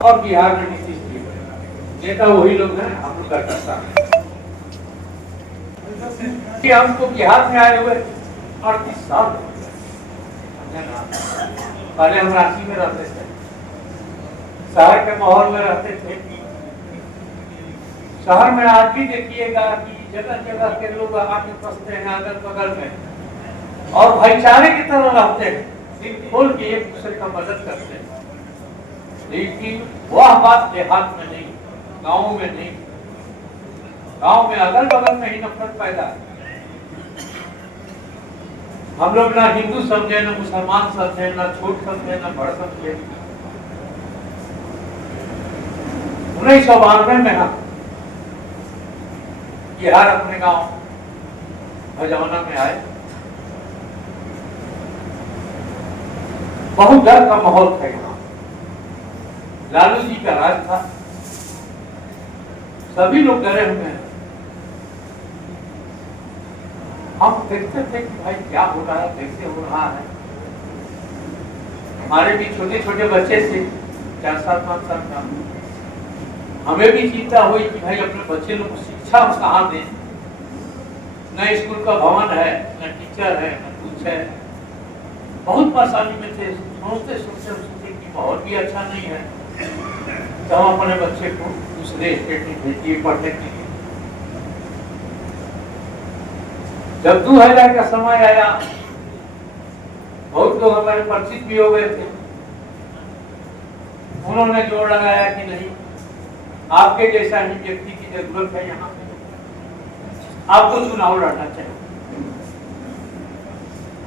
और बिहार में नीतीश जी नेता वही लोग हैं, हम लोग का किस्सा कि हमको बिहार में आए हुए 38 साल पहले हम रांची में रहते थे, शहर के माहौल में रहते थे। शहर में आज भी देखिएगा कि जगह जगह के लोग आके बसते हैं अगल बगल में और भाईचारे की तरह रहते हैं, दिल खोल के एक दूसरे का मदद करते हैं। लेकिन वह बात देहात में नहीं, गाँव में नहीं। गांव में अगल बगल में ही नफरत पैदा है। हम लोग ना हिंदू समझे, ना मुसलमान समझे, ना छोट समझे, ना बड़ समझे। 1992 में हम बिहार अपने गांव भजौना में आए। बहुत डर का माहौल था यहाँ। लालू जी का राज था, सभी लोग डरे हुए हैं। हम देखते थे कि भाई क्या हो रहा है, कैसे हो रहा है। हमारे भी छोटे छोटे बच्चे थे, 4 साल 5 साल का। हमें भी चिंता हुई कि भाई अपने बच्चे लोग को शिक्षा हम कहाँ दें। न स्कूल का भवन है, न टीचर है, न कुछ है। बहुत परेशानी में थे। सोचते सोचते कि माहौल भी अच्छा नहीं है, तो हम अपने बच्चे को दूसरे स्टेट में भेजिए पढ़ने के लिए। जब 2000 का समय आया, बहुत लोग हमारे परिचित भी हो गए थे। उन्होंने जोर लगाया कि नहीं, आपके जैसा ही व्यक्ति की जरूरत है यहाँ पे, आपको चुनाव लड़ना चाहिए।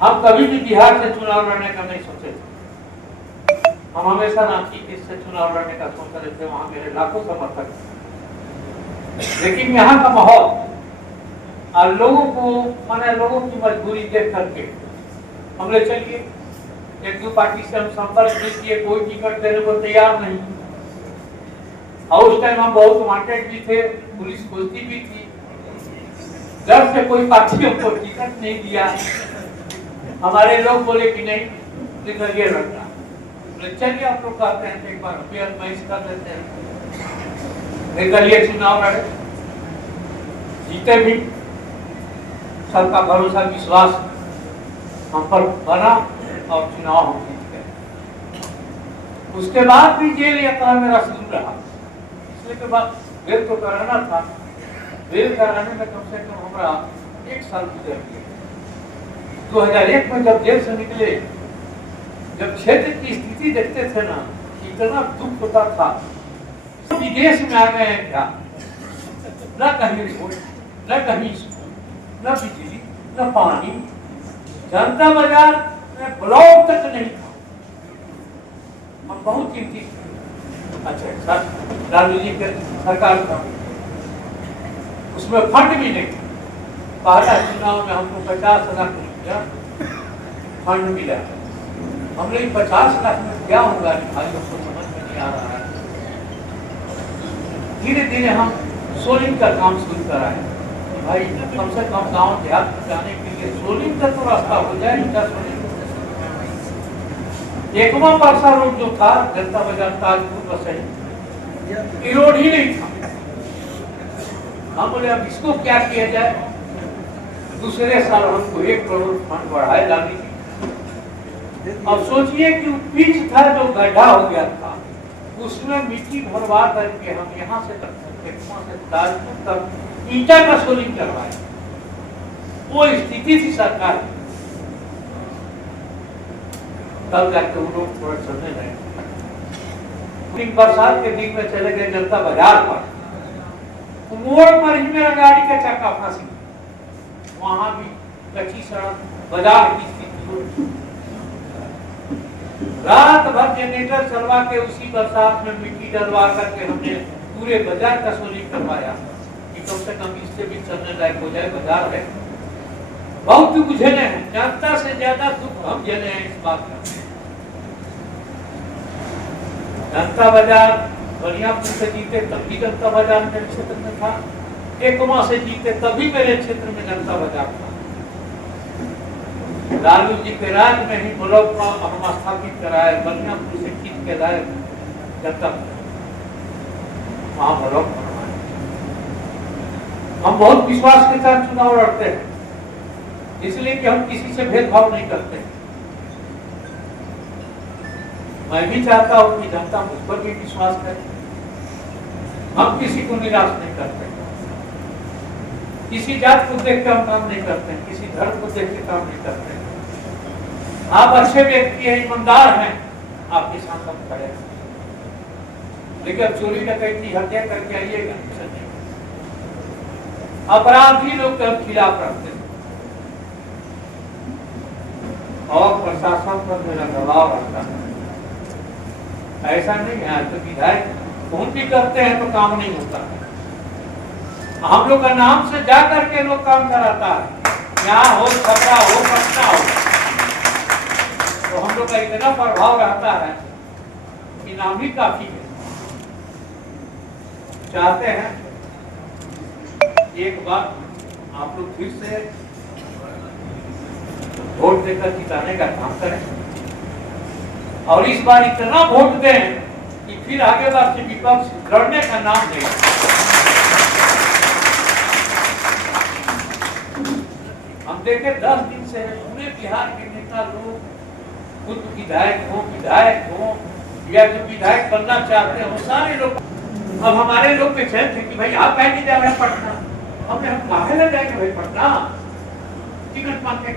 हम कभी भी बिहार से चुनाव लड़ने का नहीं सोचे थे। हम हमेशा रांची से चुनाव लड़ने का सोच रहे थे, वहां मेरे लाखों समर्थक। लेकिन यहाँ का माहौल और लोगों को, माने लोगों की मजबूरी देख करके हमने चलिए 1-2 पार्टी से हम संपर्क भी किए, कोई टिकट देने को तैयार नहीं। और उस टाइम हम बहुत वांटेड भी थे, पुलिस खोजती भी थी। डर से कोई पार्टी हमको टिकट नहीं दिया। हमारे लोग बोले कि नहीं, निकलिए लड़ना। चलिए आप लोग कहते हैं तो एक बार फिर मैच कर देते हैं, निकलिए चुनाव लड़े। जीते भी, सबका भरोसा विश्वास हम पर बना और चुनाव हम जीत गए। उसके बाद भी जेल यात्रा मेरा शुरू रहा। इसलिए के बाद जेल तो कराना था, जेल कराने में कम से कम हमारा 1 साल गुजर गया। 2001 में जब जेल से निकले, जब क्षेत्र की स्थिति देखते थे ना, इतना दुख होता था। विदेश में आ गए हैं क्या, न कहीं रोड, न कहीं स्कूल, न बिजली, न पानी। जनता बाजार में ब्लॉक तक नहीं था। हम बहुत चिंतित थे। अच्छा सर, लालू जी के सरकार था, उसमें फंड भी नहीं था। पहला चुनाव में हमको 50 लाख रुपया फंड मिला। हमने 50 लाख में क्या होगा भाई, हमको समझ में नहीं आ रहा है। धीरे धीरे हम सोलिंग का काम शुरू कराए। भाई कम से कम गांव देहात में जाने के लिए सोलिंग का तो रास्ता हो जाए। एकमा परसा रोड जो था, जनता बाजार ताजपुर बसई, रोड ही नहीं था। हम बोले अब इसको क्या किया जाए। दूसरे साल हमको 1 करोड़ फंड बढ़ाए लाली। अब सोचिए कि पिच था जो गड्ढा हो गया था, उसमें मिट्टी भरवा करके हम यहाँ से ताजपुर तक ईटा का सोलिंग करवाए। वो स्थिति थी सरकार। तब जाके वो लोग थोड़ा चलने लगे। बरसात के दिन में चले गए जनता बाजार पर, मोड़ पर ही मेरा गाड़ी का चक्का फंस गया। वहां भी कच्ची सड़क, बाजार की स्थिति। रात भर जनरेटर चलवा के उसी बरसात में मिट्टी डलवा करके हमने पूरे बाजार का सोलिंग करवाया कि कम से कम इससे भी चलने लायक हो जाए। बाजार है, बहुत दुख झेले हैं, जनता से ज्यादा दुख हम झेले हैं इस बात का। जनता बाजार बनियापुर से जीते तभी जनता बाजार मेरे क्षेत्र में था, एकमा से जीते तभी मेरे क्षेत्र में जनता बाजार था। लालू जी के राज में ही ब्लॉक हम स्थापित कराए, बनियापुर से खींच के लाए जनता। वहां भला बनवाए। हम बहुत विश्वास के साथ चुनाव लड़ते हैं, इसलिए कि हम किसी से भेदभाव नहीं करते। मैं भी चाहता हूं कि जनता मुझ पर भी विश्वास करे। हम किसी को निराश नहीं करते, किसी जात को देख के हम काम नहीं करते, किसी धर्म को देख के काम नहीं करते। आप अच्छे व्यक्ति हैं, ईमानदार हैं, आपके साथ हम खड़े हैं। लेकिन चोरी डकैती हत्या करके आइएगा, अपराधी लोग के हम खिलाफ रखते हैं और प्रशासन पर मेरा दबाव रहता है। ऐसा नहीं है तो विधायक फोन भी करते हैं तो काम नहीं होता है। हम लोग का नाम से जा करके लोग काम कराता है, यहाँ हो छपरा हो पटना हो, तो हम लोग का इतना प्रभाव रहता है कि नाम ही काफी है। चाहते हैं एक बार आप लोग फिर से वोट देकर जिताने का काम करें और इस बार इतना वोट दें कि फिर आगे बार से विपक्ष लड़ने का नाम दें। हम देखे 10 दिन से पूरे बिहार के नेता लोग खुद विधायक हो या जो विधायक बनना चाहते हैं वो सारे लोग, अब हमारे लोग पे चैन थे कि भाई आप कहीं नहीं जा रहे हैं पटना। हमने हम काहे लग जाएंगे भाई पटना, टिकट मांगने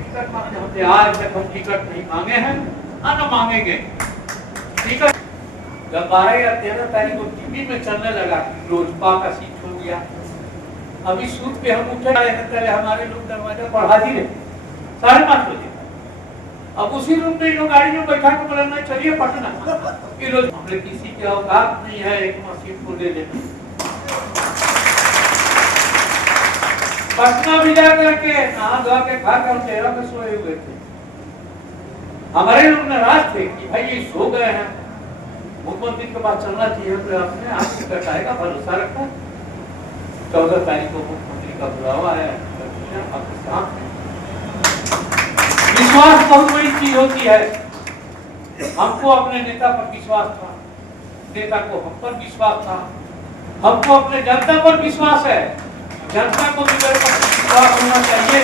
हमसे आज तक हम टिकट नहीं मांगे हैं, न मांगेंगे टिकट। जब 12 या 13 तारीख को टीवी में चलने लगा कि लोजपा का सीट हो गया, अभी सूट पे हम उठे पहले हमारे लोग दरवाजा पर हाजिर है 5:30 बजे। अब उसी रूम में लोग गाड़ी में बैठा के बोलना चलिए पटना, हमने किसी की औकात नहीं है एक मशीन को ले लेना। पटना भी जा करके नहा धोआ के खा कर चेहरा पे सोए हुए थे। हमारे लोग नाराज थे कि भाई ये सो गए हैं, मुख्यमंत्री के पास चलना चाहिए, तो आपने आप टिकट आएगा, भरोसा रखो। 14 तारीख को मुख्यमंत्री का बुलावा है, आपके साथ विश्वास बहुत बड़ी चीज होती है। हमको अपने नेता पर विश्वास था, नेता को हम पर विश्वास था, हमको अपने जनता पर विश्वास है, जनता को भी मेरे पर विश्वास होना चाहिए।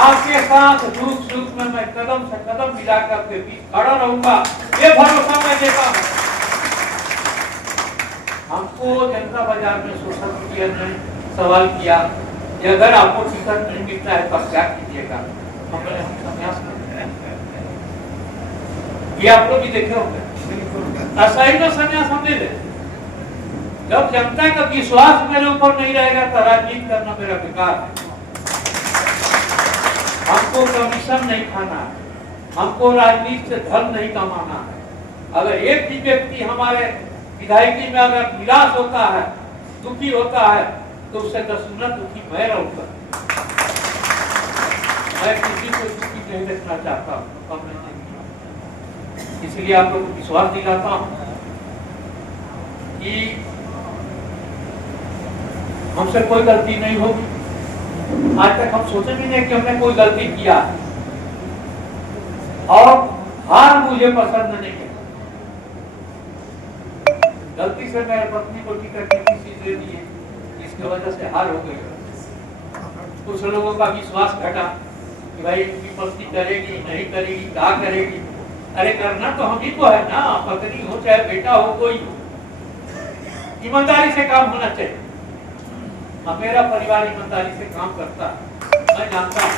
आपके साथ दुख सुख में मैं कदम से कदम मिला करके बीच खड़ा रहूंगा, ये भरोसा मैं देता हूँ। हमको जनता बाजार में सोशल मीडिया ने सवाल किया कि अगर आपको टिकट नहीं मिलता है तो आप क्या कीजिएगा। हम संन्यास ये आप लोग भी देखे होंगे, असही में संन्यास हम ले ले। जब जनता का विश्वास मेरे ऊपर नहीं रहेगा तो राजनीति करना मेरा बेकार है। हमको कमीशन नहीं खाना है, हमको राजनीति से धन नहीं कमाना है। अगर एक भी व्यक्ति हमारे विधायकी में अगर निराश होता है, दुखी होता है, तो उससे 10 गुना दुखी मैं रहूंगा। मैं किसी को दुखी नहीं देखना चाहता हूँ, इसलिए आप लोगों को विश्वास दिलाता हूँ कि हमसे कोई गलती नहीं होगी। आज तक हम सोचे भी नहीं कि हमने कोई गलती किया, और हार मुझे पसंद नहीं है। गलती से मेरे पत्नी को टिकट किसी दे दिए, इसकी वजह से हार हो गई। कुछ लोगों का विश्वास घटा कि भाई विपत्ति करेगी नहीं करेगी, क्या करेगी। अरे करना तो हम ही को है ना, पत्नी हो चाहे बेटा हो, कोई ईमानदारी से काम होना चाहिए। अब मेरा परिवार ईमानदारी से काम करता है, मैं जानता हूँ।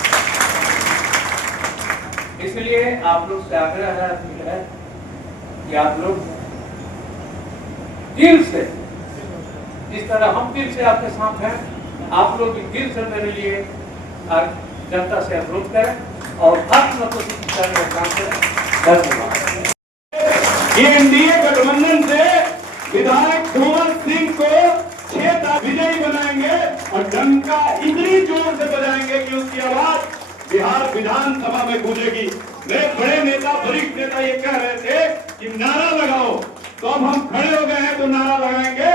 इसलिए आप लोग से आग्रह है, अपील है कि आप लोग दिल से, जिस तरह हम दिल से आपके साथ हैं, आप लोग भी दिल से मेरे लिए जनता से अनुरोध करें और हर मतों की किसानी का काम करें। धन्यवाद। ये एनडीए गठबंधन से विधायक कुंवर सिंह को 6 विजयी बनाएंगे और डंका इतनी जोर से बजाएंगे कि उसकी आवाज बिहार विधानसभा में गूंजेगी। मेरे बड़े नेता, वरिष्ठ नेता ये कह रहे थे कि नारा लगाओ, तो अब हम खड़े हो गए हैं तो नारा लगाएंगे।